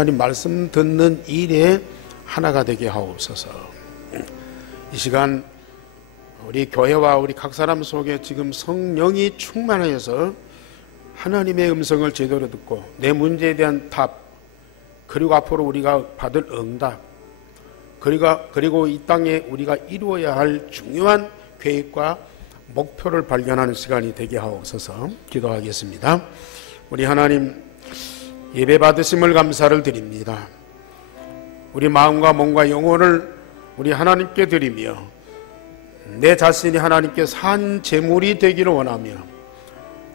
하나님 말씀 듣는 일에 하나가 되게 하옵소서. 이 시간 우리 교회와 우리 각 사람 속에 지금 성령이 충만하여서 하나님의 음성을 제대로 듣고 내 문제에 대한 답, 그리고 앞으로 우리가 받을 응답, 그리고 이 땅에 우리가 이루어야 할 중요한 계획과 목표를 발견하는 시간이 되게 하옵소서. 기도하겠습니다. 우리 하나님, 예배 받으심을 감사를 드립니다. 우리 마음과 몸과 영혼을 우리 하나님께 드리며 내 자신이 하나님께 산 제물이 되기를 원하며,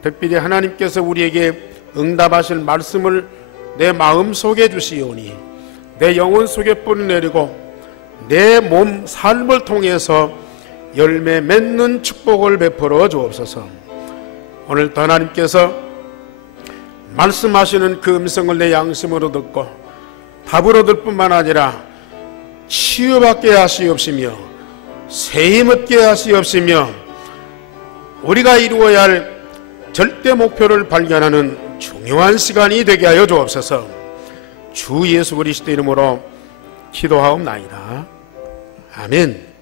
특별히 하나님께서 우리에게 응답하실 말씀을 내 마음 속에 주시오니 내 영혼 속에 뿌려내리고 내 몸 삶을 통해서 열매 맺는 축복을 베풀어 주옵소서. 오늘도 하나님께서 말씀하시는 그 음성을 내 양심으로 듣고 답을 얻을 뿐만 아니라 치유받게 하시옵시며 새 힘 얻게 하시옵시며 우리가 이루어야 할 절대 목표를 발견하는 중요한 시간이 되게 하여 주옵소서. 주 예수 그리스도 이름으로 기도하옵나이다. 아멘.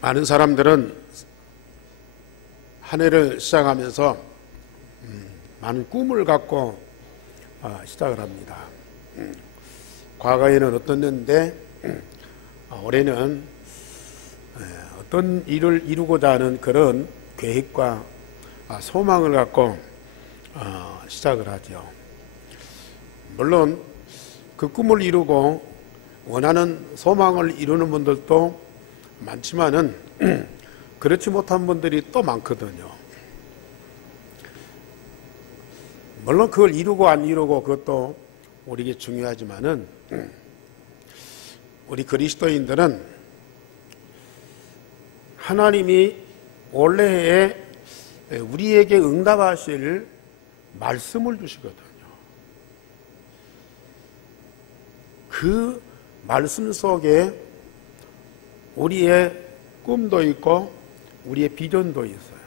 많은 사람들은 한 해를 시작하면서 많은 꿈을 갖고 시작을 합니다. 과거에는 어떻는데 올해는 어떤 일을 이루고자 하는 그런 계획과 소망을 갖고 시작을 하죠. 물론 그 꿈을 이루고 원하는 소망을 이루는 분들도 많지만은 그렇지 못한 분들이 또 많거든요. 물론 그걸 이루고 안 이루고 그것도 우리에게 중요하지만은 우리 그리스도인들은 하나님이 올해에 우리에게 응답하실 말씀을 주시거든요. 그 말씀 속에 우리의 꿈도 있고 우리의 비전도 있어요.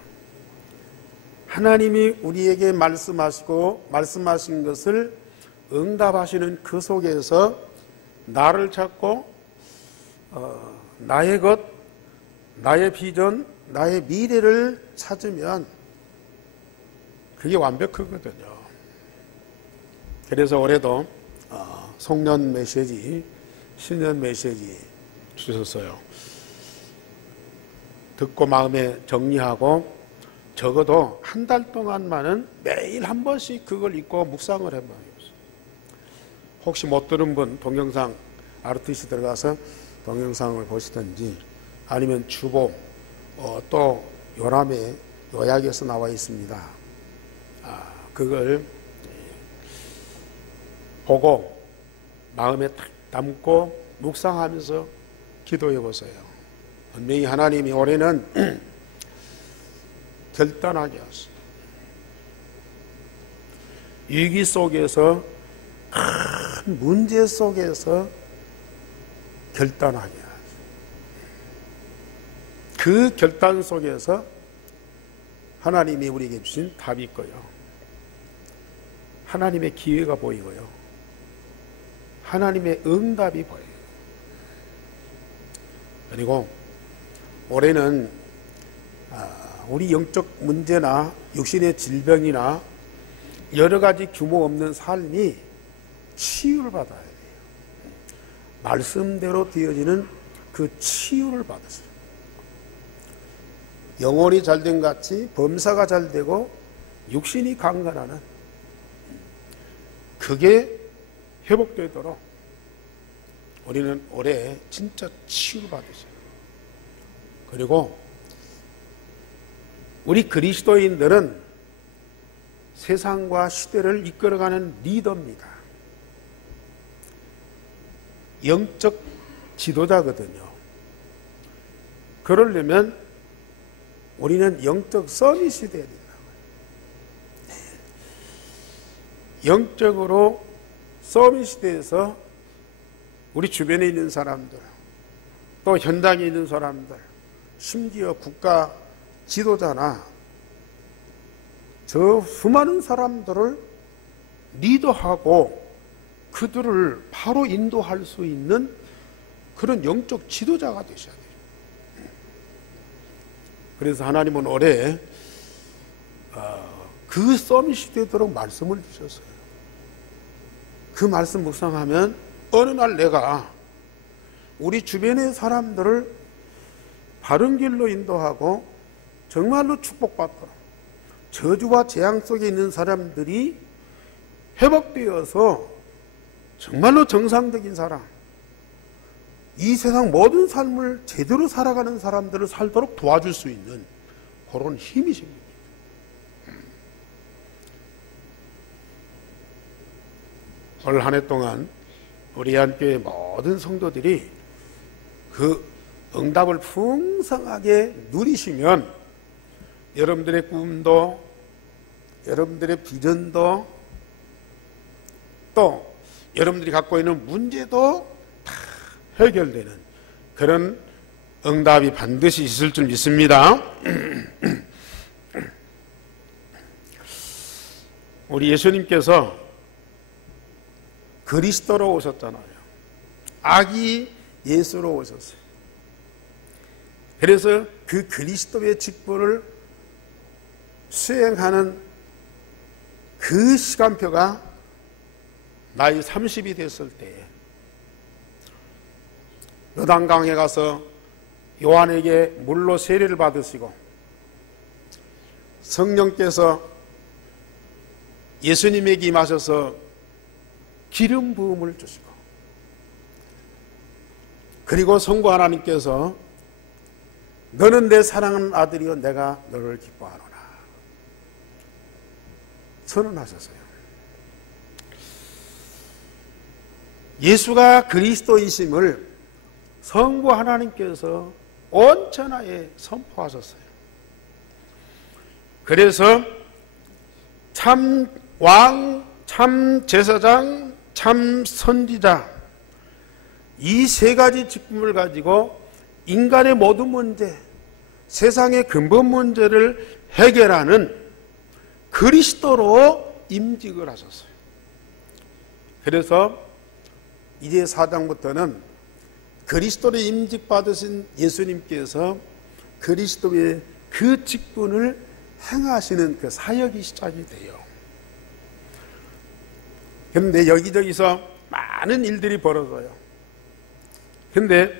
하나님이 우리에게 말씀하신 것을 응답하시는 그 속에서 나를 찾고 나의 것, 나의 비전, 나의 미래를 찾으면 그게 완벽하거든요. 그래서 올해도 송년 메시지, 신년 메시지 주셨어요. 듣고 마음에 정리하고 적어도 한 달 동안만은 매일 한 번씩 그걸 읽고 묵상을 해봐요. 혹시 못 들은 분 동영상 RTC 들어가서 동영상을 보시든지 아니면 주보 또 요람에 요약에서 나와 있습니다. 그걸 보고 마음에 딱 담고 묵상하면서 기도해 보세요. 분명히 하나님이 올해는 결단하게 하시고 위기 속에서 큰 문제 속에서 결단하게 하시고 그 결단 속에서 하나님이 우리에게 주신 답이 있고요. 하나님의 기회가 보이고요. 하나님의 응답이 보여요. 그리고 올해는 우리 영적 문제나 육신의 질병이나 여러 가지 규모 없는 삶이 치유를 받아야 돼요. 말씀대로 되어지는 그 치유를 받으세요. 영혼이 잘된 같이 범사가 잘되고 육신이 강건하는 그게 회복되도록 우리는 올해 진짜 치유를 받으세요. 그리고 우리 그리스도인들은 세상과 시대를 이끌어가는 리더입니다. 영적 지도자거든요. 그러려면 우리는 영적 서밋이 되어야 된다고요. 영적으로 서밋이 돼서 우리 주변에 있는 사람들, 또 현장에 있는 사람들, 심지어 국가 지도자나 저 수많은 사람들을 리더하고 그들을 바로 인도할 수 있는 그런 영적 지도자가 되셔야 돼요. 그래서 하나님은 올해 그 서밋이 되도록 말씀을 주셨어요. 그 말씀 묵상하면 어느 날 내가 우리 주변의 사람들을 바른 길로 인도하고 정말로 축복받도록, 저주와 재앙 속에 있는 사람들이 회복되어서 정말로 정상적인 사람, 이 세상 모든 삶을 제대로 살아가는 사람들을 살도록 도와줄 수 있는 그런 힘이 생깁니다. 올 한 해 동안 우리 한교회 모든 성도들이 그 응답을 풍성하게 누리시면 여러분들의 꿈도, 여러분들의 비전도, 또 여러분들이 갖고 있는 문제도 다 해결되는 그런 응답이 반드시 있을 줄 믿습니다. 우리 예수님께서 그리스도로 오셨잖아요. 아기 예수로 오셨어요. 그래서 그 그리스도의 직분을 수행하는 그 시간표가 나이 30이 됐을 때에 요단강에 가서 요한에게 물로 세례를 받으시고 성령께서 예수님에게 임하셔서 기름 부음을 주시고, 그리고 성부 하나님께서 너는 내 사랑하는 아들이요 내가 너를 기뻐하노라 선언하셨어요. 예수가 그리스도이심을 성부 하나님께서 온 천하에 선포하셨어요. 그래서 참 왕, 참 제사장, 참 선지자, 이 세 가지 직분을 가지고 인간의 모든 문제, 세상의 근본 문제를 해결하는 그리스도로 임직을 하셨어요. 그래서 이제 4장부터는 그리스도로 임직받으신 예수님께서 그리스도의 그 직분을 행하시는 그 사역이 시작이 돼요. 그런데 여기저기서 많은 일들이 벌어져요. 그런데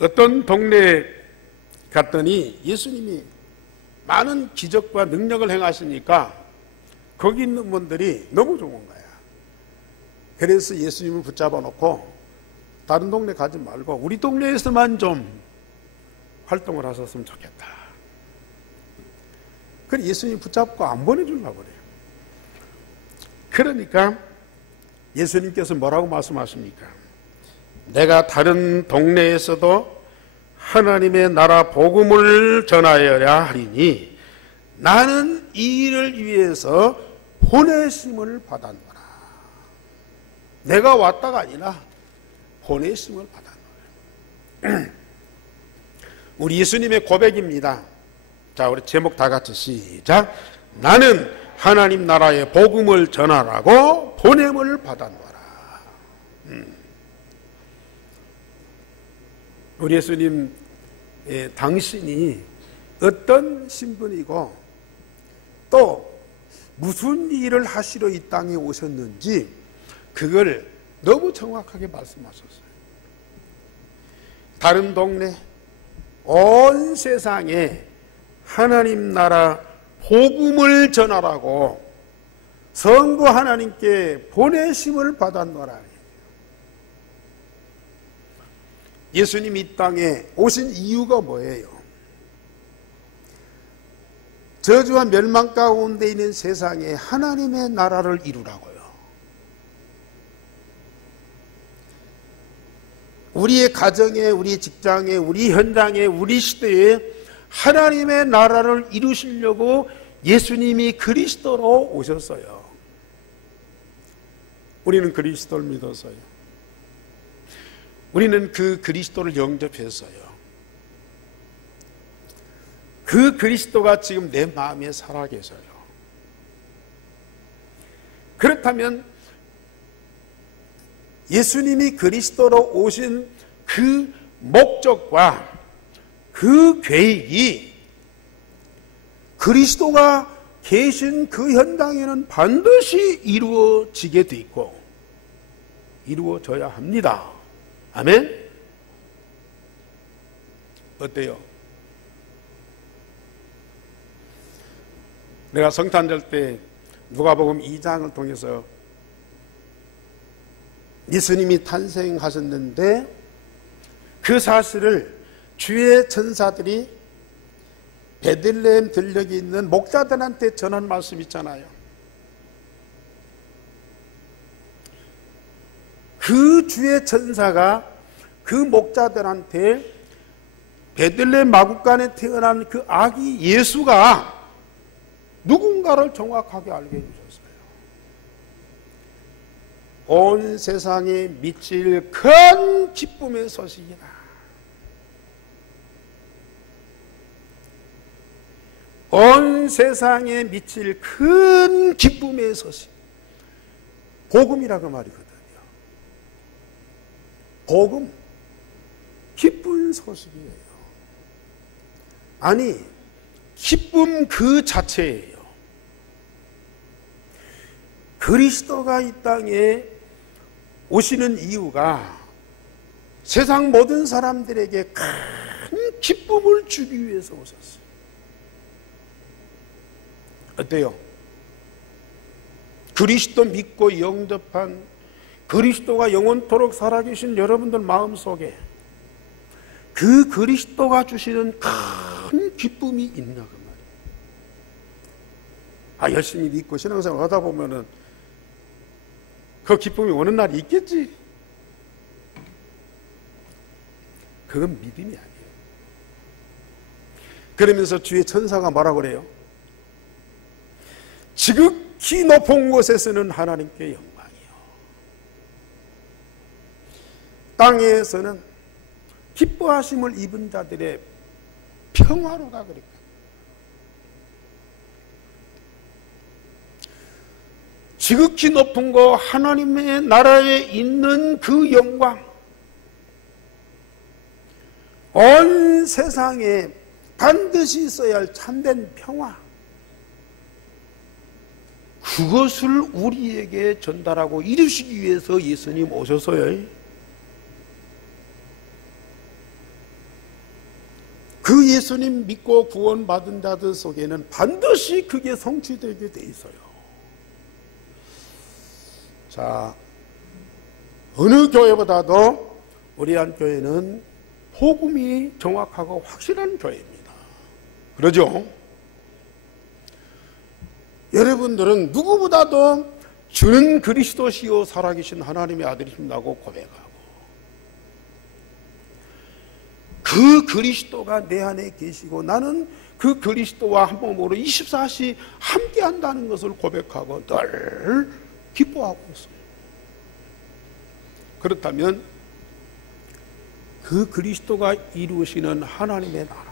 어떤 동네에 갔더니 예수님이 많은 기적과 능력을 행하시니까 거기 있는 분들이 너무 좋은 거야. 그래서 예수님을 붙잡아 놓고 다른 동네 가지 말고 우리 동네에서만 좀 활동을 하셨으면 좋겠다. 그래 예수님 붙잡고 안 보내주려고 그래요. 그러니까 예수님께서 뭐라고 말씀하십니까? 내가 다른 동네에서도 하나님의 나라 복음을 전하여야 하리니 나는 이 일을 위해서 보내심을 받았노라. 내가 왔다가 아니라 보내심을 받았노라. 우리 예수님의 고백입니다. 자, 우리 제목 다 같이 시작. 나는 하나님 나라의 복음을 전하라고 보냄을 받았노라. 우리 예수님 당신이 어떤 신분이고 또 무슨 일을 하시러 이 땅에 오셨는지 그걸 너무 정확하게 말씀하셨어요. 다른 동네 온 세상에 하나님 나라 복음을 전하라고 성부 하나님께 보내심을 받았노라. 예수님이 이 땅에 오신 이유가 뭐예요? 저주와 멸망 가운데 있는 세상에 하나님의 나라를 이루라고요. 우리의 가정에, 우리 직장에, 우리 현장에, 우리 시대에 하나님의 나라를 이루시려고 예수님이 그리스도로 오셨어요. 우리는 그리스도를 믿어서요. 우리는 그 그리스도를 영접했어요. 그 그리스도가 지금 내 마음에 살아계셔요. 그렇다면 예수님이 그리스도로 오신 그 목적과 그 계획이 그리스도가 계신 그 현장에는 반드시 이루어지게 돼 있고 이루어져야 합니다. 아멘? 어때요? 내가 성탄절 때 누가복음 2장을 통해서 예수님이 탄생하셨는데 그 사실을 주의 천사들이 베들레헴 들녘에 있는 목자들한테 전한 말씀 있잖아요. 그 주의 천사가 그 목자들한테 베들레헴 마구간에 태어난 그 아기 예수가 누군가를 정확하게 알게 해주셨어요. 온 세상에 미칠 큰 기쁨의 소식이다. 온 세상에 미칠 큰 기쁨의 소식. 복음이라고 말이거든요. 복음, 기쁜 소식이에요. 아니, 기쁨 그 자체예요. 그리스도가 이 땅에 오시는 이유가 세상 모든 사람들에게 큰 기쁨을 주기 위해서 오셨어요. 어때요? 그리스도 믿고 영접한 그리스도가 영원토록 살아계신 여러분들 마음속에 그 그리스도가 주시는 큰 기쁨이 있나 그 말이에요. 열심히 믿고 신앙생활 하다 보면은 그 기쁨이 오는 날이 있겠지. 그건 믿음이 아니에요. 그러면서 주의 천사가 뭐라고 그래요? 지극히 높은 곳에서는 하나님께 영광이요, 땅에서는 기뻐하심을 입은 자들의 평화로다 그랬다. 지극히 높은 곳 하나님의 나라에 있는 그 영광, 온 세상에 반드시 있어야 할 참된 평화, 그것을 우리에게 전달하고 이루시기 위해서 예수님 오셔서요, 그 예수님 믿고 구원받은 자들 속에는 반드시 그게 성취되게 돼 있어요. 자, 어느 교회보다도 우리 한 교회는 복음이 정확하고 확실한 교회입니다. 그러죠? 여러분들은 누구보다도 주는 그리스도시요 살아계신 하나님의 아들이십니다고 고백하고 그 그리스도가 내 안에 계시고 나는 그 그리스도와 한 몸으로 24시 함께 한다는 것을 고백하고 늘 기뻐하고 있어요. 그렇다면 그 그리스도가 이루시는 하나님의 나라,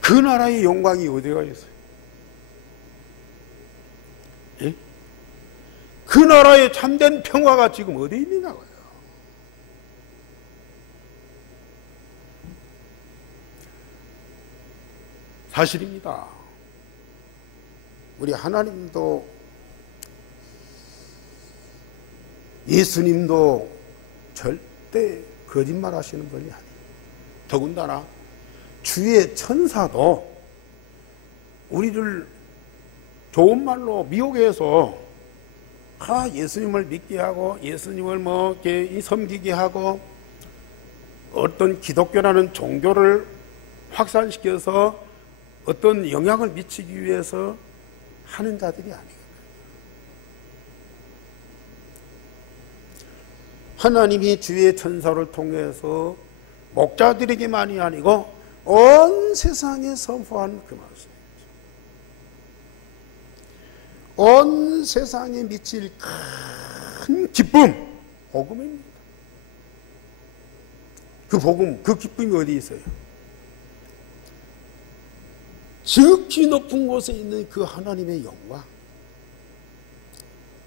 그 나라의 영광이 어디가 있어요? 예? 그 나라의 참된 평화가 지금 어디 있느냐고요. 사실입니다. 우리 하나님도 예수님도 절대 거짓말 하시는 분이 아니에요. 더군다나 주의 천사도 우리를 좋은 말로 미혹해 해서 예수님을 믿게 하고 예수님을 이렇게 섬기게 하고 어떤 기독교라는 종교를 확산시켜서 어떤 영향을 미치기 위해서 하는 자들이 아니에요. 하나님이 주의 천사를 통해서 목자들에게만이 아니고 온 세상에 선포한 그 말씀이죠. 온 세상에 미칠 큰 기쁨, 복음입니다. 그 복음, 그 기쁨이 어디 있어요? 지극히 높은 곳에 있는 그 하나님의 영광,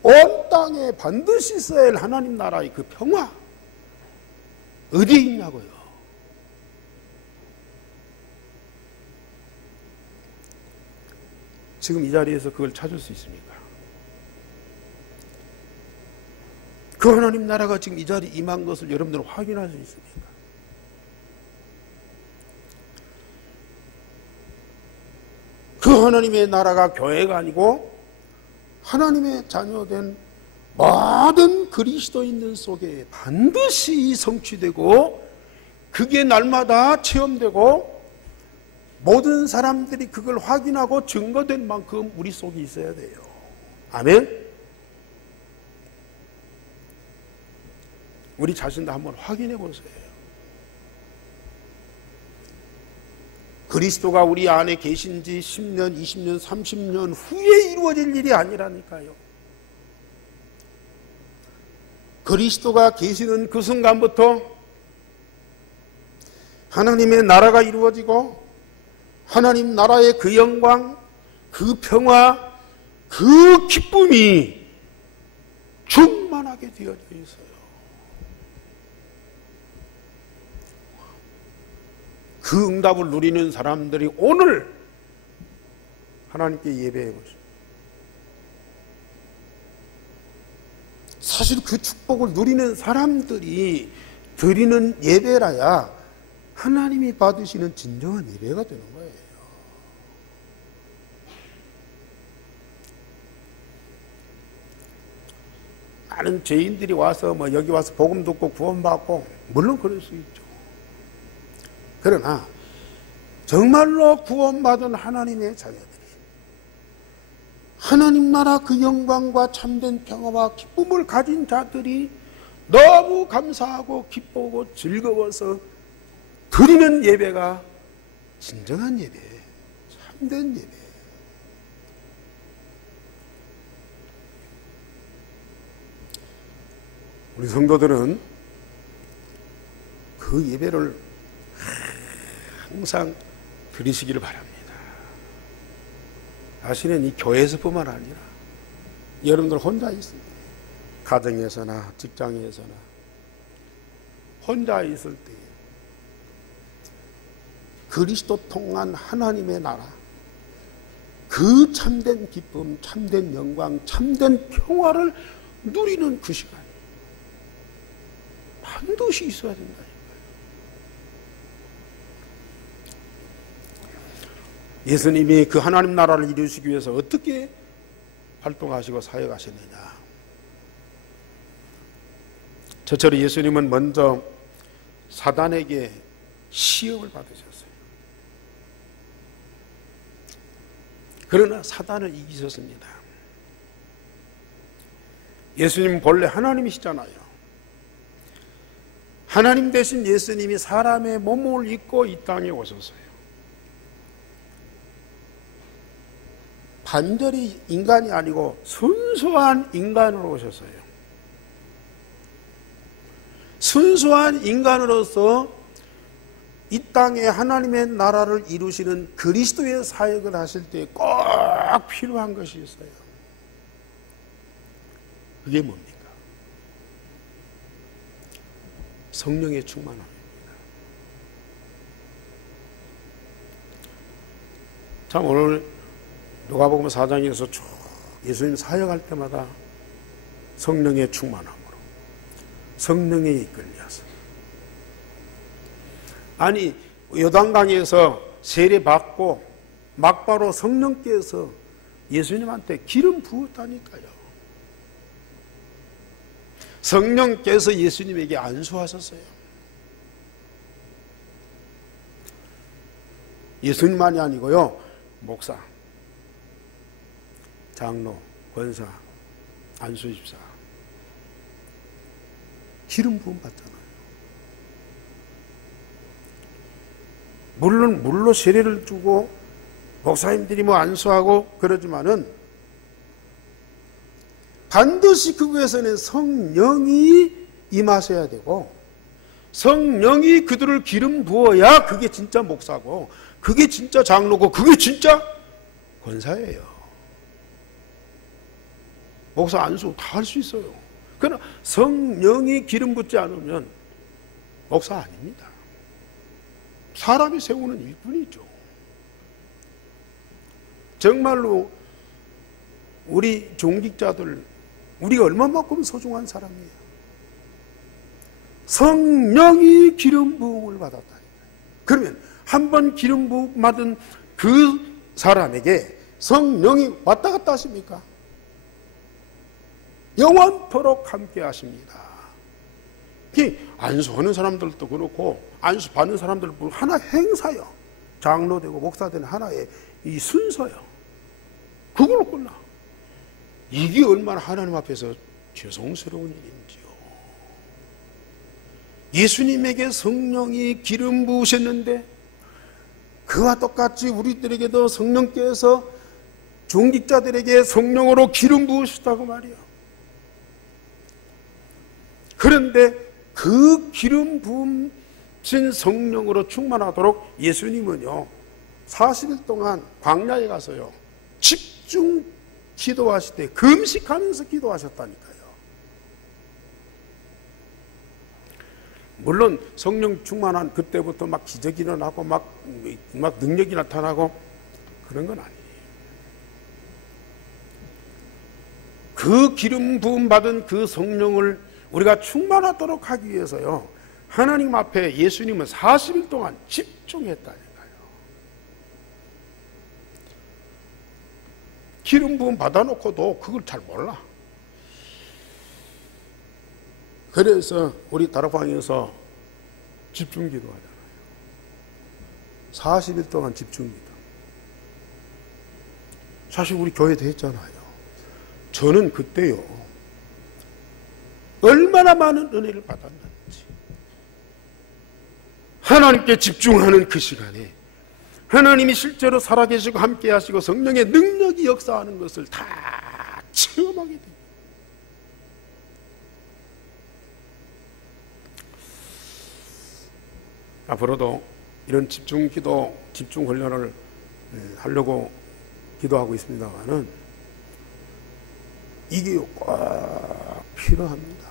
온 땅에 반드시 있어야 할 하나님 나라의 그 평화, 어디에 있냐고요? 지금 이 자리에서 그걸 찾을 수 있습니까? 그 하나님 나라가 지금 이 자리에 임한 것을 여러분들은 확인할 수 있습니까? 그 하나님의 나라가 교회가 아니고 하나님의 자녀된 모든 그리스도인들 속에 반드시 성취되고 그게 날마다 체험되고 모든 사람들이 그걸 확인하고 증거된 만큼 우리 속에 있어야 돼요. 아멘? 우리 자신도 한번 확인해 보세요. 그리스도가 우리 안에 계신 지 10년, 20년, 30년 후에 이루어질 일이 아니라니까요. 그리스도가 계시는 그 순간부터 하나님의 나라가 이루어지고 하나님 나라의 그 영광, 그 평화, 그 기쁨이 충만하게 되어져 있어요. 그 응답을 누리는 사람들이 오늘 하나님께 예배해 보십시오. 사실 그 축복을 누리는 사람들이 드리는 예배라야 하나님이 받으시는 진정한 예배가 되는 거예요. 많은 죄인들이 와서 여기 와서 복음 듣고 구원받고 물론 그럴 수 있죠. 그러나 정말로 구원받은 하나님의 자녀들이 하나님 나라 그 영광과 참된 평화와 기쁨을 가진 자들이 너무 감사하고 기쁘고 즐거워서 드리는 예배가 진정한 예배, 참된 예배. 우리 성도들은 그 예배를 항상 드리시기를 바랍니다. 사실은 이 교회에서뿐만 아니라 여러분들 혼자 있습니다. 가정에서나 직장에서나 혼자 있을 때 그리스도 통한 하나님의 나라, 그 참된 기쁨, 참된 영광, 참된 평화를 누리는 그 시간 반드시 있어야 된다. 예수님이 그 하나님 나라를 이루시기 위해서 어떻게 활동하시고 사역하셨느냐. 저처럼 예수님은 먼저 사단에게 시험을 받으셨어요. 그러나 사단을 이기셨습니다. 예수님은 본래 하나님이시잖아요. 하나님 대신 예수님이 사람의 몸을 입고 이 땅에 오셨어요. 반절이 인간이 아니고 순수한 인간으로 오셨어요. 순수한 인간으로서 이 땅에 하나님의 나라를 이루시는 그리스도의 사역을 하실 때 꼭 필요한 것이 있어요. 그게 뭡니까? 성령의 충만함입니다. 참 오늘 누가복음 4장에서 쭉 예수님 사역할 때마다 성령의 충만함으로 성령에 이끌려서 아니 요단강에서 세례받고 막바로 성령께서 예수님한테 기름 부었다니까요. 성령께서 예수님에게 안수하셨어요. 예수님만이 아니고요, 목사, 장로, 권사, 안수집사 기름 부음 받잖아요. 물론 물로 세례를 주고 목사님들이 안수하고 그러지만은 반드시 그곳에는 성령이 임하셔야 되고 성령이 그들을 기름 부어야 그게 진짜 목사고 그게 진짜 장로고 그게 진짜 권사예요. 목사 안수 다 할 수 있어요. 그러나 성령이 기름 붓지 않으면 목사 아닙니다. 사람이 세우는 일꾼이죠. 정말로 우리 종직자들 우리가 얼마만큼 소중한 사람이에요. 성령이 기름 부음을 받았다. 그러면 한 번 기름 부음 받은 그 사람에게 성령이 왔다 갔다 하십니까? 영원토록 함께 하십니다. 안수하는 사람들도 그렇고 안수 받는 사람들도 하나 행사요. 장로 되고 목사 되는 하나의 이 순서요. 그걸로 끝나. 이게 얼마나 하나님 앞에서 죄송스러운 일인지요. 예수님에게 성령이 기름 부으셨는데 그와 똑같이 우리들에게도 성령께서 종직자들에게 성령으로 기름 부으셨다고 말이요. 그런데 그 기름 부으신 성령으로 충만하도록 예수님은요 40일 동안 광야에 가서요 집중 기도하실 때 금식하면서 기도하셨다니까요. 물론 성령 충만한 그때부터 막 기적이 일어나고 막 능력이 나타나고 그런 건 아니에요. 그 기름 부음 받은 그 성령을 우리가 충만하도록 하기 위해서요 하나님 앞에 예수님은 40일 동안 집중했다니까요. 기름 부음 받아놓고도 그걸 잘 몰라. 그래서 우리 다락방에서 집중 기도하잖아요. 40일 동안 집중 기도. 사실 우리 교회도 했잖아요. 저는 그때요 얼마나 많은 은혜를 받았는지 하나님께 집중하는 그 시간에 하나님이 실제로 살아계시고 함께 하시고 성령의 능력이 역사하는 것을 다 체험하게 됩니다. 앞으로도 이런 집중 기도, 집중 훈련을 하려고 기도하고 있습니다만은 이게 꼭 필요합니다.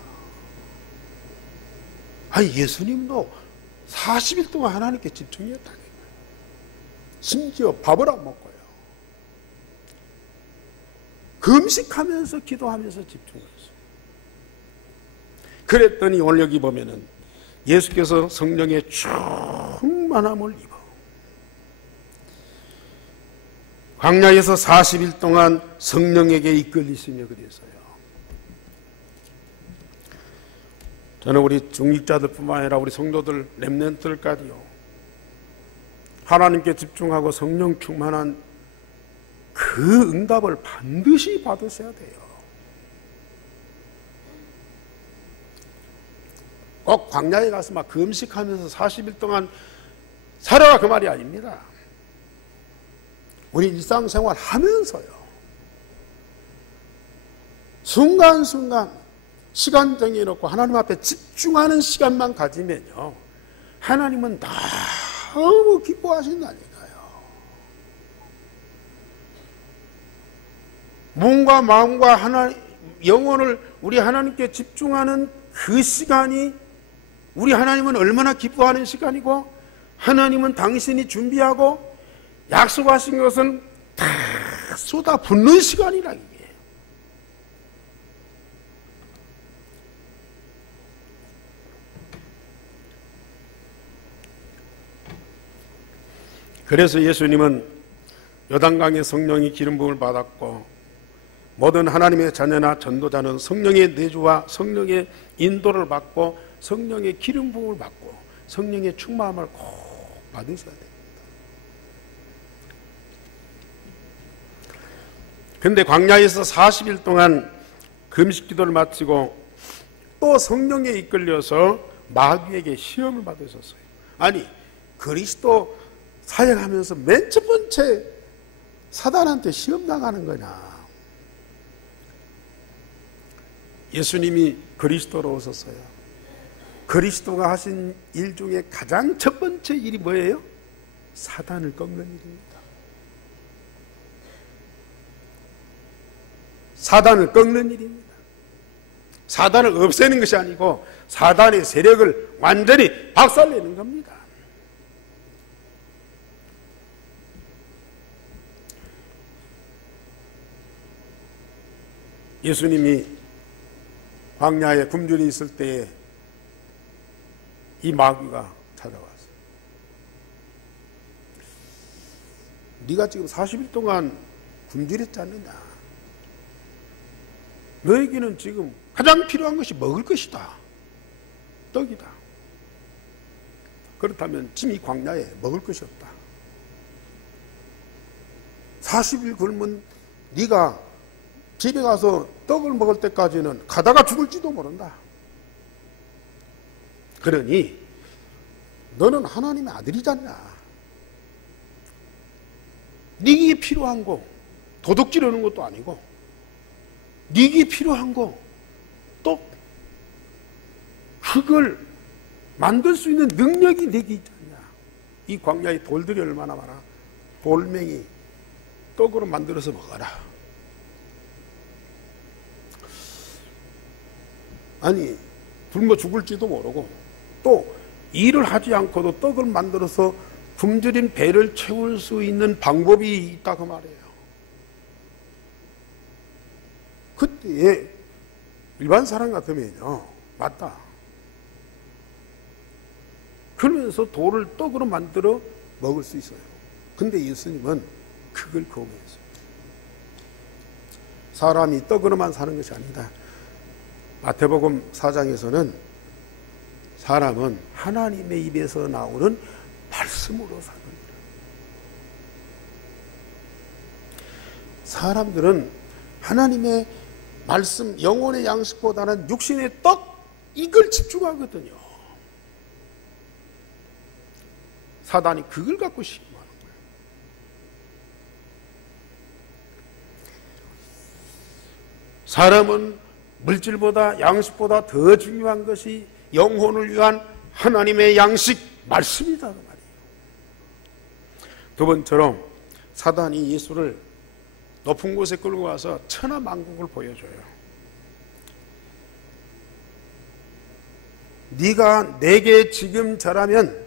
아니 예수님도 40일 동안 하나님께 집중했다니까요. 심지어 밥을 안 먹고요. 금식하면서 기도하면서 집중했어요. 그랬더니 오늘 여기 보면은 예수께서 성령의 충만함을 입어 광야에서 40일 동안 성령에게 이끌리시며 그랬어요. 저는 우리 중직자들뿐만 아니라 우리 성도들 렘넌트들까지요 하나님께 집중하고 성령 충만한 그 응답을 반드시 받으셔야 돼요. 꼭 광야에 가서 막 금식하면서 40일 동안 살아라 그 말이 아닙니다. 우리 일상생활 하면서요 순간순간 시간 정해놓고 하나님 앞에 집중하는 시간만 가지면요 하나님은 너무 기뻐하신다니까요. 몸과 마음과 영혼을 우리 하나님께 집중하는 그 시간이 우리 하나님은 얼마나 기뻐하는 시간이고 하나님은 당신이 준비하고 약속하신 것은 다 쏟아붓는 시간이라 이게. 그래서 예수님은 요단강에 성령이 기름 부음을 받았고 모든 하나님의 자녀나 전도자는 성령의 내주와 성령의 인도를 받고 성령의 기름 부음을 받고 성령의 충만함을 꼭 받으셔야 됩니다. 그런데 광야에서 40일 동안 금식 기도를 마치고 또 성령에 이끌려서 마귀에게 시험을 받으셨어요. 아니 그리스도 사역하면서 맨 첫 번째 사단한테 시험 당하는 거냐. 예수님이 그리스도로 오셨어요. 그리스도가 하신 일 중에 가장 첫 번째 일이 뭐예요? 사단을 꺾는 일입니다. 사단을 꺾는 일입니다. 사단을 없애는 것이 아니고 사단의 세력을 완전히 박살내는 겁니다. 예수님이 광야에 굶주려 있을 때에 이 마귀가 찾아왔어요. 네가 지금 40일 동안 굶주렸지 않느냐? 너에게는 지금 가장 필요한 것이 먹을 것이다. 떡이다. 그렇다면 지금 이 광야에 먹을 것이 없다. 40일 굶은 네가 집에 가서 떡을 먹을 때까지는 가다가 죽을지도 모른다. 그러니 너는 하나님의 아들이잖냐. 네게 필요한 거 도둑질하는 것도 아니고 네게 필요한 거 또 그걸 만들 수 있는 능력이 네게 있지 않냐. 이 광야에 돌들이 얼마나 많아. 돌멩이 떡으로 만들어서 먹어라. 아니 굶어 죽을지도 모르고 또 일을 하지 않고도 떡을 만들어서 굶주린 배를 채울 수 있는 방법이 있다고 말해요. 그때 일반 사람 같으면요, 맞다. 그러면서 돌을 떡으로 만들어 먹을 수 있어요. 근데 예수님은 그걸 거부했어요. 사람이 떡으로만 사는 것이 아니다. 마태복음 4장에서는 사람은 하나님의 입에서 나오는 말씀으로 사느니라. 사람들은 하나님의 말씀, 영혼의 양식보다는 육신의 떡, 이걸 집중하거든요. 사단이 그걸 갖고 심하는 거예요. 사람은 물질보다 양식보다 더 중요한 것이 영혼을 위한 하나님의 양식, 말씀이다 그 말이에요. 두 번처럼 사단이 예수를 높은 곳에 끌고 가서 천하만국을 보여줘요. 네가 내게 지금 절하면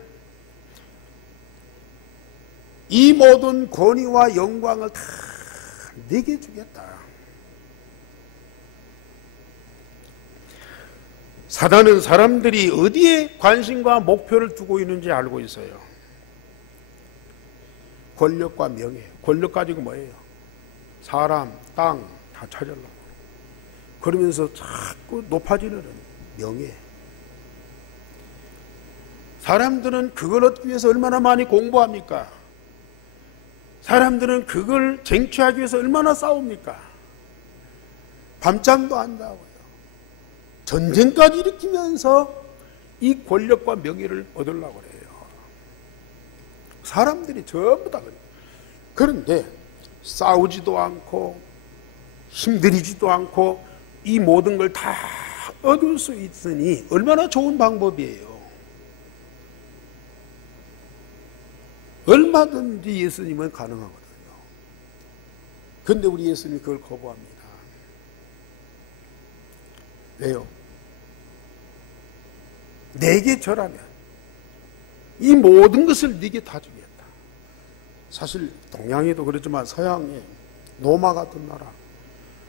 이 모든 권위와 영광을 다 내게 주겠다. 사단은 사람들이 어디에 관심과 목표를 두고 있는지 알고 있어요. 권력과 명예. 권력 가지고 뭐예요? 사람, 땅 다 찾으려고. 그러면서 자꾸 높아지는 명예. 사람들은 그걸 얻기 위해서 얼마나 많이 공부합니까? 사람들은 그걸 쟁취하기 위해서 얼마나 싸웁니까? 밤잠도 안 자고요. 전쟁까지 일으키면서 이 권력과 명예를 얻으려고 그래요. 사람들이 전부 다 그래요. 그런데 싸우지도 않고 힘들이지도 않고 이 모든 걸 다 얻을 수 있으니 얼마나 좋은 방법이에요. 얼마든지 예수님은 가능하거든요. 그런데 우리 예수님이 그걸 거부합니다. 왜요? 내게 절하면 이 모든 것을 네게 다 주겠다. 사실 동양에도 그렇지만 서양에 로마 같은 나라,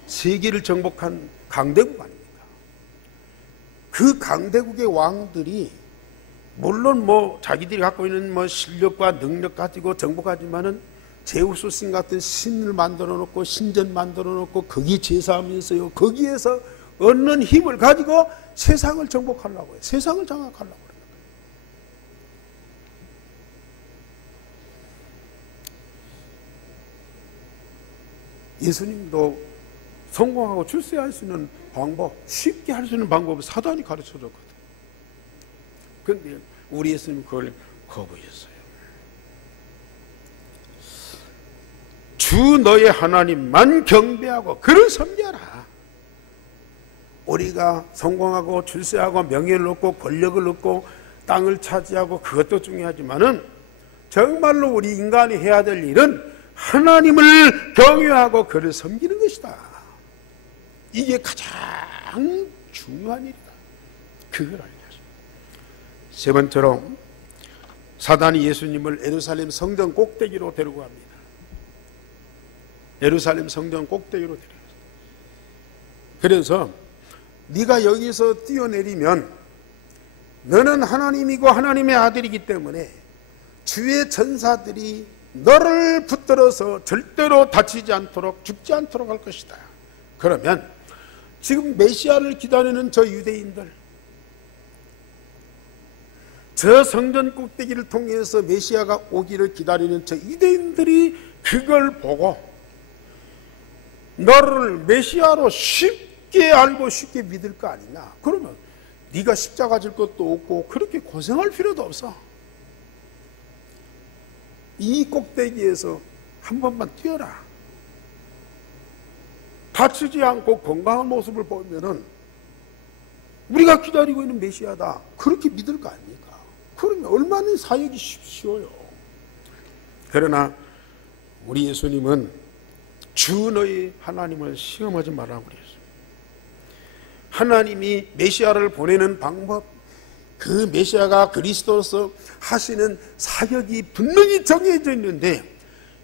세계를 정복한 강대국 아닙니까? 그 강대국의 왕들이 물론 뭐 자기들이 갖고 있는 뭐 실력과 능력 가지고 정복하지만은 제우스 신 같은 신을 만들어 놓고 신전 만들어 놓고 거기 제사하면서요, 거기에서 얻는 힘을 가지고 세상을 정복하려고 해요. 세상을 장악하려고 해요. 예수님도 성공하고 출세할 수 있는 방법, 쉽게 할 수 있는 방법을 사단이 가르쳐줬거든. 그런데 우리 예수님은 그걸 거부했어요. 주 너의 하나님만 경배하고 그를 섬겨라. 우리가 성공하고 출세하고 명예를 얻고 권력을 얻고 땅을 차지하고 그것도 중요하지만은 정말로 우리 인간이 해야 될 일은 하나님을 경외하고 그를 섬기는 것이다. 이게 가장 중요한 일이다. 그걸 알게 하십니다. 세 번째로 사단이 예수님을 예루살렘 성전 꼭대기로 데리고 갑니다. 예루살렘 성전 꼭대기로 데려갔어요. 그래서 네가 여기서 뛰어내리면 너는 하나님이고 하나님의 아들이기 때문에 주의 전사들이 너를 붙들어서 절대로 다치지 않도록 죽지 않도록 할 것이다. 그러면 지금 메시아를 기다리는 저 유대인들, 저 성전 꼭대기를 통해서 메시아가 오기를 기다리는 저 유대인들이 그걸 보고 너를 메시아로 쉽게 알고 쉽게 믿을 거 아니냐. 그러면 네가 십자가 질 것도 없고 그렇게 고생할 필요도 없어. 이 꼭대기에서 한 번만 뛰어라. 다치지 않고 건강한 모습을 보면은 우리가 기다리고 있는 메시아다. 그렇게 믿을 거 아닙니까? 그러면 얼마나 사역이 쉬워요. 그러나 우리 예수님은 주 너희 하나님을 시험하지 말라고 그랬어요. 하나님이 메시아를 보내는 방법, 그 메시아가 그리스도로서 하시는 사역이 분명히 정해져 있는데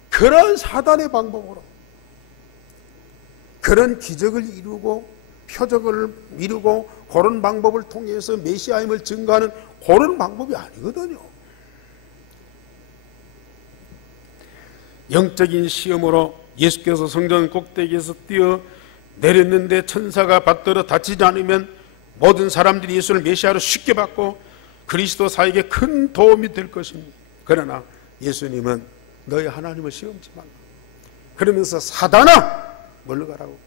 그런 사단의 방법으로 그런 기적을 이루고 표적을 이루고 그런 방법을 통해서 메시아임을 증거하는 그런 방법이 아니거든요. 영적인 시험으로 예수께서 성전 꼭대기에서 뛰어 내렸는데 천사가 받들어 다치지 않으면 모든 사람들이 예수를 메시아로 쉽게 받고 그리스도 사역에 큰 도움이 될 것입니다. 그러나 예수님은 너희 하나님을 시험치 말라. 그러면서 사단아 물러가라고.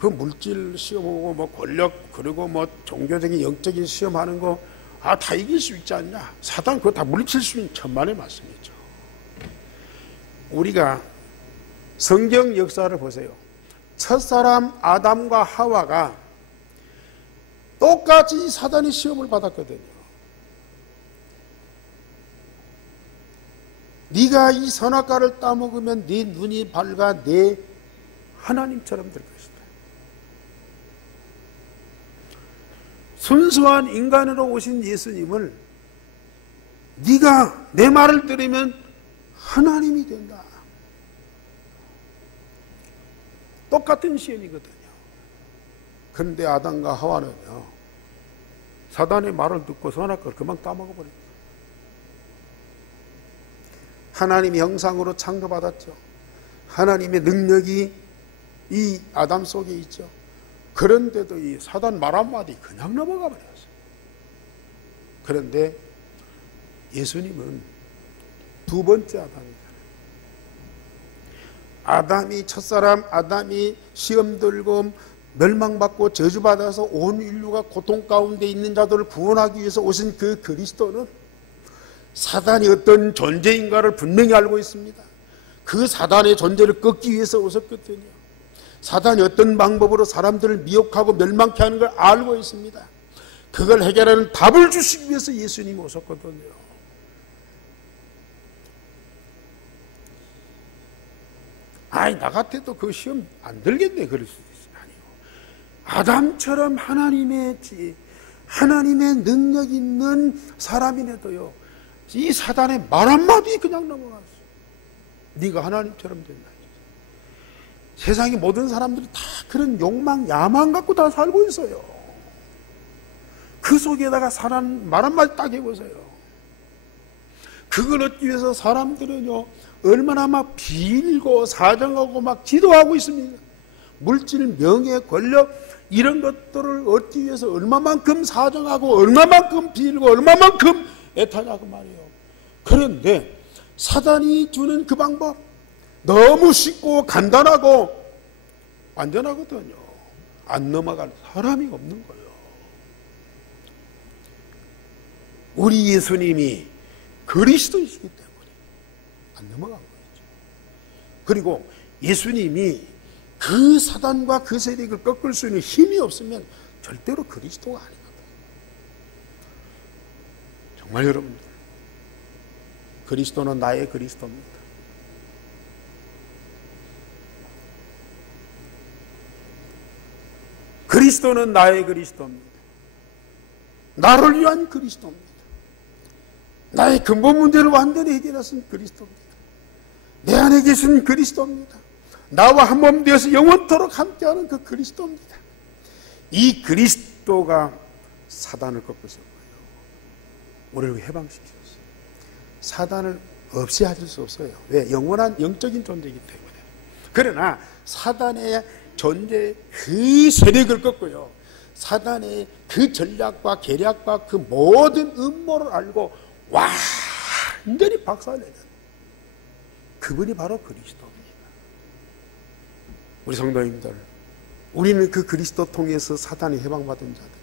그 물질 시험하고 뭐 권력 그리고 뭐 종교적인 영적인 시험하는 거 다 이길 수 있지 않냐. 사단 그거 다 물리칠 수 있는 천만의 말씀이죠. 우리가 성경 역사를 보세요. 첫사람 아담과 하와가 똑같이 사단의 시험을 받았거든요. 네가 이 선악과를 따먹으면 네 눈이 밝아 네 하나님처럼 될 것이다. 순수한 인간으로 오신 예수님을 네가 내 말을 들으면 하나님이 된다. 똑같은 시험이거든요. 그런데 아담과 하와는요, 사단의 말을 듣고 선악과를 금방 따먹어버렸어요. 하나님의 형상으로 창조받았죠. 하나님의 능력이 이 아담 속에 있죠. 그런데도 이 사단 말 한마디 그냥 넘어가 버렸어요. 그런데 예수님은 두 번째 아담이잖아요. 아담이 첫사람 아담이 시험 들고 멸망받고 저주받아서 온 인류가 고통 가운데 있는 자들을 구원하기 위해서 오신 그 그리스도는 사단이 어떤 존재인가를 분명히 알고 있습니다. 그 사단의 존재를 꺾기 위해서 오셨거든요. 사단이 어떤 방법으로 사람들을 미혹하고 멸망케 하는 걸 알고 있습니다. 그걸 해결하는 답을 주시기 위해서 예수님이 오셨거든요. 나 같아도 그 시험 안 들겠네 그럴 수도 있어요. 아니요. 아담처럼 하나님의 능력 있는 사람이라도요, 이 사단의 말 한마디 그냥 넘어갔어. 네가 하나님처럼 된다. 세상의 모든 사람들이 다 그런 욕망, 야망 갖고 다 살고 있어요. 그 속에다가 사람 말 한마디 딱 해보세요. 그걸 얻기 위해서 사람들은요, 얼마나 막 빌고 사정하고 막 기도하고 있습니다. 물질, 명예, 권력 이런 것들을 얻기 위해서 얼마만큼 사정하고 얼마만큼 빌고 얼마만큼 애타냐고 말이에요. 그런데 사단이 주는 그 방법 너무 쉽고 간단하고 안전하거든요. 안 넘어갈 사람이 없는 거예요. 우리 예수님이 그리스도이시기 때문에 안 넘어간 거죠. 그리고 예수님이 그 사단과 그 세력을 꺾을 수 있는 힘이 없으면 절대로 그리스도가 아니거든요. 정말 여러분들, 그리스도는 나의 그리스도입니다. 그리스도는 나의 그리스도입니다. 나를 위한 그리스도입니다. 나의 근본 문제를 완전히 해결하신 그리스도입니다. 내 안에 계신 그리스도입니다. 나와 한 몸 되어서 영원토록 함께하는 그 그리스도입니다. 이 그리스도가 사단을 꺾으셨고요, 우리를 해방시키셨어요. 사단을 없이 하실 수 없어요. 왜? 영원한 영적인 존재이기 때문에. 그러나 사단의 존재, 그 세력을 꺾고요, 사단의 그 전략과 계략과 그 모든 음모를 알고 완전히 박살내는 그분이 바로 그리스도입니다. 우리 성도님들, 우리는 그 그리스도 통해서 사단이 해방받은 자들이에요.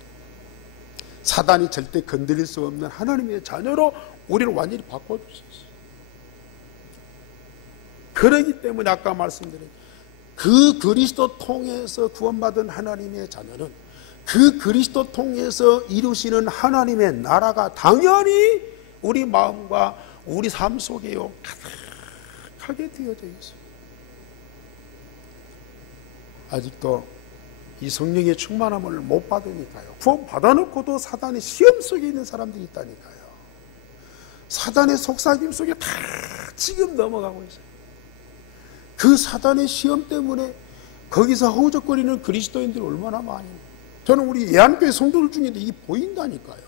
사단이 절대 건드릴 수 없는 하나님의 자녀로 우리를 완전히 바꿔주셨어요. 그러기 때문에 아까 말씀드린 그 그리스도 통해서 구원받은 하나님의 자녀는 그 그리스도 통해서 이루시는 하나님의 나라가 당연히 우리 마음과 우리 삶 속에요 가득하게 되어져 있어요. 아직도 이 성령의 충만함을 못 받으니까요, 구원 받아놓고도 사단의 시험 속에 있는 사람들이 있다니까요. 사단의 속삭임 속에 다 지금 넘어가고 있어요. 그 사단의 시험 때문에 거기서 허우적거리는 그리스도인들이 얼마나 많이. 저는 우리 예안교회 성도들 중에도 이게 보인다니까요.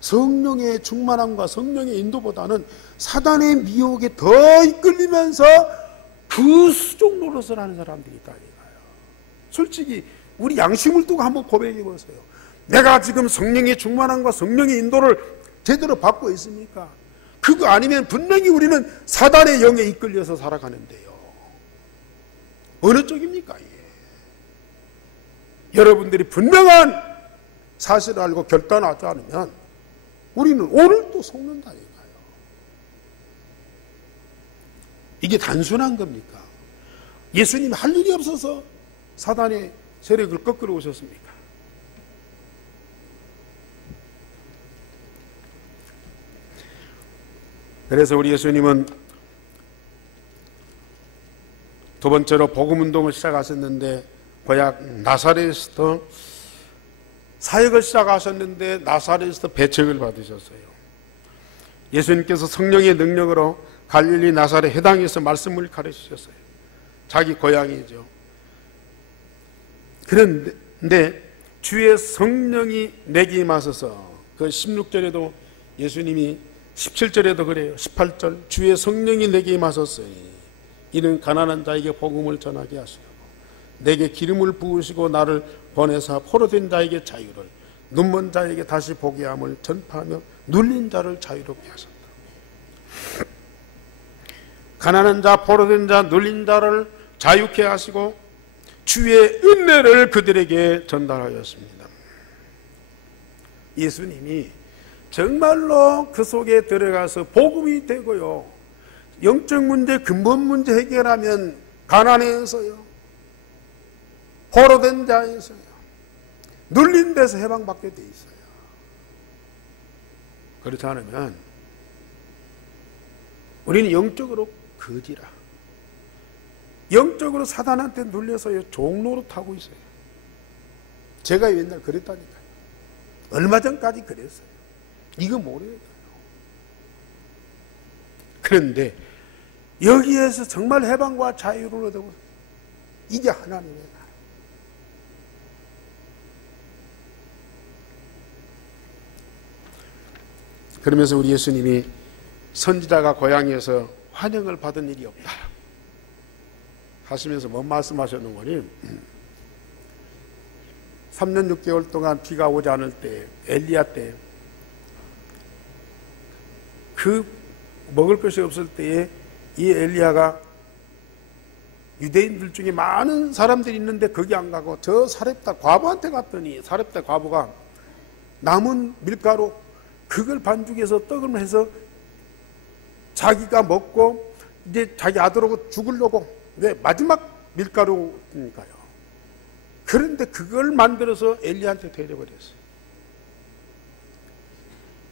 성령의 충만함과 성령의 인도보다는 사단의 미혹에 더 이끌리면서 그 수종 노릇을 하는 사람들이 있다니까요. 솔직히 우리 양심을 두고 한번 고백해 보세요. 내가 지금 성령의 충만함과 성령의 인도를 제대로 받고 있습니까? 그거 아니면 분명히 우리는 사단의 영에 이끌려서 살아가는데요. 어느 쪽입니까? 여러분들이 분명한 사실을 알고 결단하지 않으면 우리는 오늘도 속는다니까요. 이게 단순한 겁니까? 예수님이 할 일이 없어서 사단의 세력을 꺾으러 오셨습니까? 그래서 우리 예수님은 두 번째로 복음운동을 시작하셨는데, 고향 나사렛에서 사역을 시작하셨는데 나사렛에서 배척을 받으셨어요. 예수님께서 성령의 능력으로 갈릴리 나사렛 해당에서 말씀을 가르치셨어요. 자기 고향이죠. 그런데 주의 성령이 내게 임하소서, 그 16절에도 예수님이 17절에도 그래요. 18절, 주의 성령이 내게 임하소서, 이는 가난한 자에게 복음을 전하게 하시고 내게 기름을 부으시고 나를 보내사 포로된 자에게 자유를, 눈먼 자에게 다시 보게 함을 전파하며 눌린 자를 자유롭게 하셨다. 가난한 자, 포로된 자, 눌린 자를 자유케 하시고 주의 은혜를 그들에게 전달하였습니다. 예수님이 정말로 그 속에 들어가서 복음이 되고요, 영적 문제, 근본 문제 해결하면 가난해서요, 포로된 자에서요, 눌린 데서 해방받게 돼 있어요. 그렇지 않으면 우리는 영적으로 거지라, 영적으로 사단한테 눌려서요 종로로 타고 있어요. 제가 옛날 그랬다니까요. 얼마 전까지 그랬어요. 이거 모르요. 그런데 여기에서 정말 해방과 자유를 얻고, 이게 하나님의 나라. 그러면서 우리 예수님이 선지자가 고향에서 환영을 받은 일이 없다 하시면서 뭔 말씀하셨는 거니? 3년 6개월 동안 비가 오지 않을 때, 엘리야 때, 그 먹을 것이 없을 때에 이 엘리야가 유대인들 중에 많은 사람들이 있는데 거기 안 가고 저 사렙다 과부한테 갔더니, 사렙다 과부가 남은 밀가루 그걸 반죽해서 떡을 해서 자기가 먹고 이제 자기 아들하고 죽으려고 왜? 마지막 밀가루니까요. 그런데 그걸 만들어서 엘리야한테 데려버렸어요.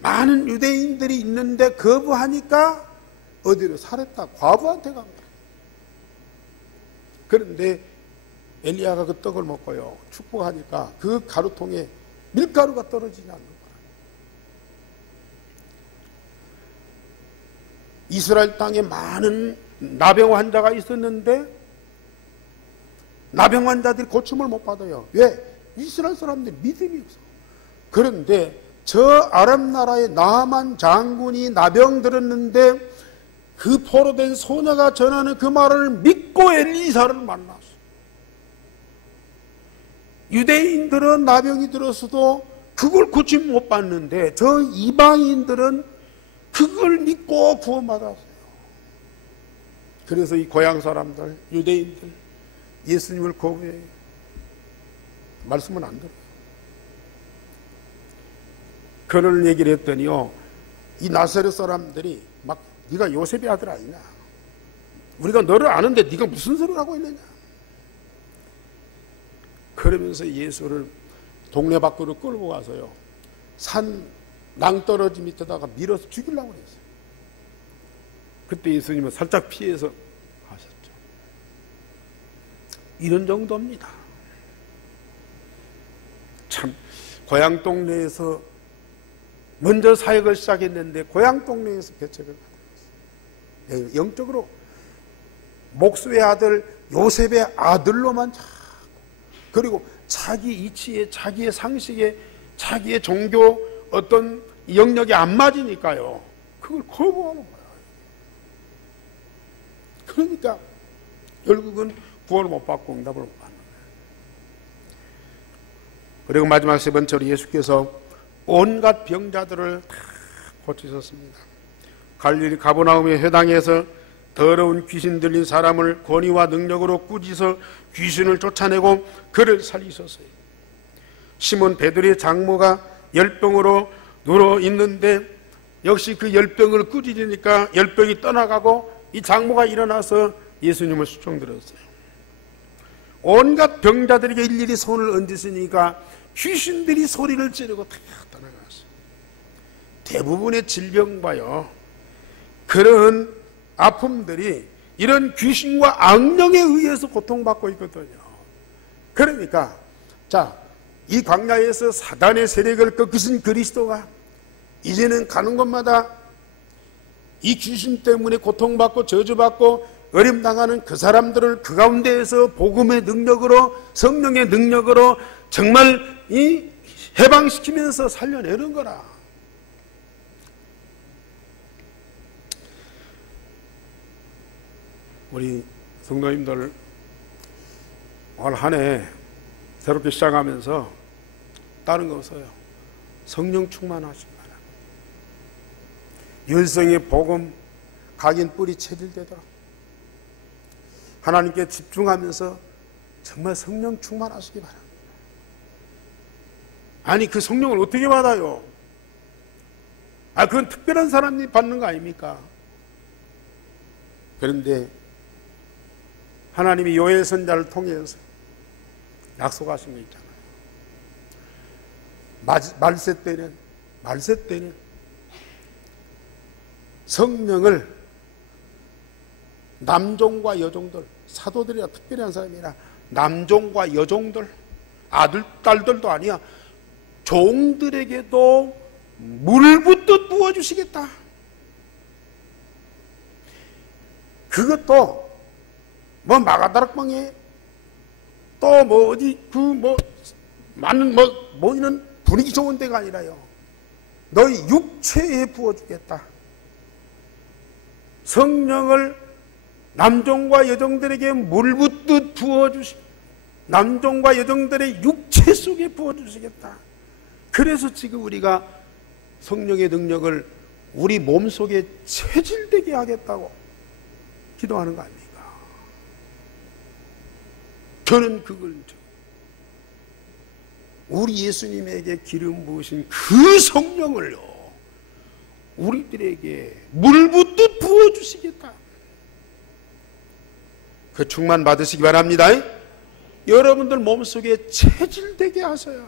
많은 유대인들이 있는데 거부하니까 어디로 살했다? 과부한테 갑니다. 그런데 엘리야가 그 떡을 먹고요, 축복하니까 그 가루통에 밀가루가 떨어지지 않는 거예요. 이스라엘 땅에 많은 나병 환자가 있었는데 나병 환자들이 고침을 못 받아요. 왜? 이스라엘 사람들이 믿음이 없어. 그런데 저 아람 나라의 나만 장군이 나병 들었는데 그 포로된 소녀가 전하는 그 말을 믿고 엘리사를 만났어. 유대인들은 나병이 들었어도 그걸 고침 못 받는데 저 이방인들은 그걸 믿고 구원받았어요. 그래서 이 고향 사람들, 유대인들 예수님을 거부해요. 말씀은 안 들어요. 그런 얘기를 했더니요, 이 나사렛 사람들이 막 네가 요셉의 아들 아니냐, 우리가 너를 아는데 네가 무슨 소리를 하고 있느냐, 그러면서 예수를 동네 밖으로 끌고 가서요, 산 낭떠러지 밑에다가 밀어서 죽이려고 했어요. 그때 예수님은 살짝 피해서 하셨죠. 이런 정도입니다. 참, 고향 동네에서 먼저 사역을 시작했는데 고향 동네에서 배척을 받았어요. 영적으로 목수의 아들 요셉의 아들로만 자꾸, 그리고 자기 이치에, 자기의 상식에, 자기의 종교 어떤 영역에 안 맞으니까요, 그걸 거부하는 거예요. 그러니까 결국은 구원을 못 받고 응답을 못 받는 거예요. 그리고 마지막 세 번째로 예수께서 온갖 병자들을 다 고치셨습니다. 갈릴리 가버나움의 회당에서 더러운 귀신 들린 사람을 권위와 능력으로 꾸짖어 귀신을 쫓아내고 그를 살리셨어요. 시몬 베드로의 장모가 열병으로 누워 있는데 역시 그 열병을 꾸짖으니까 열병이 떠나가고 이 장모가 일어나서 예수님을 수종들었어요. 온갖 병자들에게 일일이 손을 얹으시니까 귀신들이 소리를 지르고 다 떠나갔어요. 대부분의 질병과요, 그런 아픔들이 이런 귀신과 악령에 의해서 고통받고 있거든요. 그러니까 자, 이 광야에서 사단의 세력을 꺾으신 그리스도가 이제는 가는 곳마다 이 귀신 때문에 고통받고 저주받고 어림당하는 그 사람들을 그 가운데에서 복음의 능력으로, 성령의 능력으로 정말 이 해방시키면서 살려내는 거라. 우리 성도님들 올 한 해 새롭게 시작하면서 다른 거 없어요. 성령 충만하시기 바랍니다. 열성의 복음 각인 뿌리 체질되도록 하나님께 집중하면서 정말 성령 충만하시기 바랍니다. 아니, 그 성령을 어떻게 받아요? 그건 특별한 사람이 받는 거 아닙니까? 그런데 하나님이 요엘 선자를 통해서 약속하신 거 있잖아요. 말세 때는 성령을 남종과 여종들, 사도들이나 특별한 사람이 아니라 남종과 여종들, 아들, 딸들도 아니야, 종들에게도 물 붓듯 부어주시겠다. 그것도 뭐 마가다락방에 또 뭐 어디 그 뭐 많은 모이는 분위기 좋은 데가 아니라요, 너희 육체에 부어주겠다. 성령을 남종과 여종들에게 물 붓듯 부어주시, 남종과 여종들의 육체 속에 부어주시겠다. 그래서 지금 우리가 성령의 능력을 우리 몸 속에 체질되게 하겠다고 기도하는 거 아닙니까? 저는 그걸 우리 예수님에게 기름 부으신 그 성령을요, 우리들에게 물 붓듯 부어주시겠다. 그 충만 받으시기 바랍니다. 여러분들 몸속에 체질되게 하세요.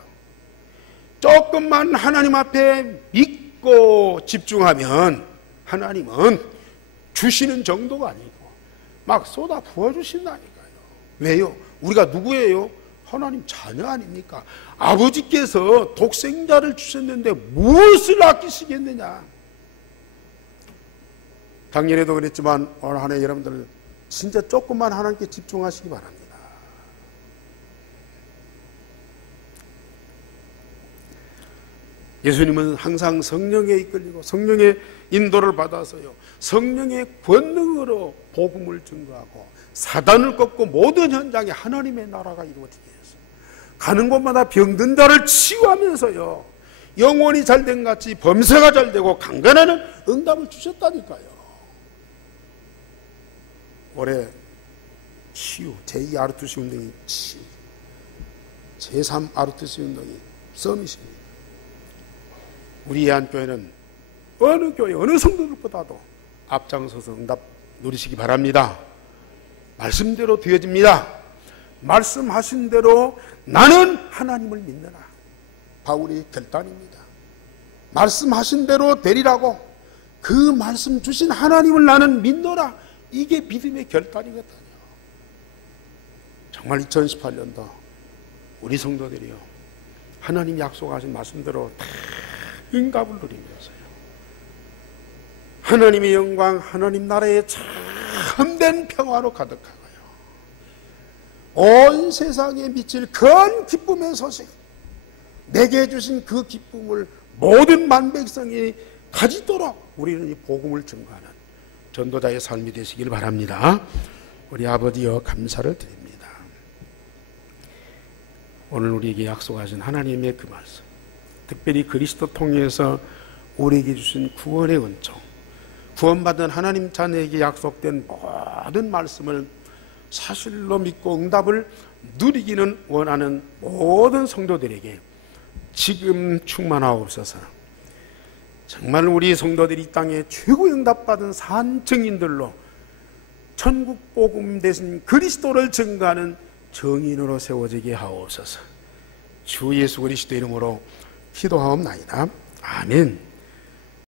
조금만 하나님 앞에 믿고 집중하면 하나님은 주시는 정도가 아니고 막 쏟아 부어주신다니까요. 왜요? 우리가 누구예요? 하나님 자녀 아닙니까? 아버지께서 독생자를 주셨는데 무엇을 아끼시겠느냐? 작년에도 그랬지만 오늘 한 해 여러분들 진짜 조금만 하나님께 집중하시기 바랍니다. 예수님은 항상 성령에 이끌리고 성령의 인도를 받아서요, 성령의 권능으로 복음을 증거하고 사단을 꺾고 모든 현장에 하나님의 나라가 이루어지게 했어요. 가는 곳마다 병든 자를 치유하면서요, 영혼이 잘된 같이 범사가 잘되고 강건하는 응답을 주셨다니까요. 올해 치유, 제2 아르투시 운동이 치유, 제3 아르투시 운동이 서밋입니다. 우리 예안교회는 어느 교회, 어느 성도들보다도 앞장서서 응답 누리시기 바랍니다. 말씀대로 되어집니다. 말씀하신 대로 나는 하나님을 믿느라. 바울의 결단입니다. 말씀하신 대로 되리라고, 그 말씀 주신 하나님을 나는 믿노라. 이게 믿음의 결단이거든요. 정말 2018년도 우리 성도들이요, 하나님 약속하신 말씀대로 다 응답을 누리면서요, 하나님의 영광, 하나님 나라의 참된 평화로 가득하고요, 온 세상에 미칠 큰 기쁨의 소식, 내게 주신 그 기쁨을 모든 만백성이 가지도록 우리는 이 복음을 증거하는 전도자의 삶이 되시길 바랍니다. 우리 아버지여 감사를 드립니다. 오늘 우리에게 약속하신 하나님의 그 말씀, 특별히 그리스도 통해서 우리에게 주신 구원의 은총, 구원받은 하나님 자녀에게 약속된 모든 말씀을 사실로 믿고 응답을 누리기는 원하는 모든 성도들에게 지금 충만하옵소서. 정말 우리 성도들이 이 땅에 최고 응답받은 산 증인들로 천국 복음 대신 그리스도를 증거하는 정인으로 세워지게 하옵소서. 주 예수 그리스도 이름으로 기도하옵나이다. 아멘.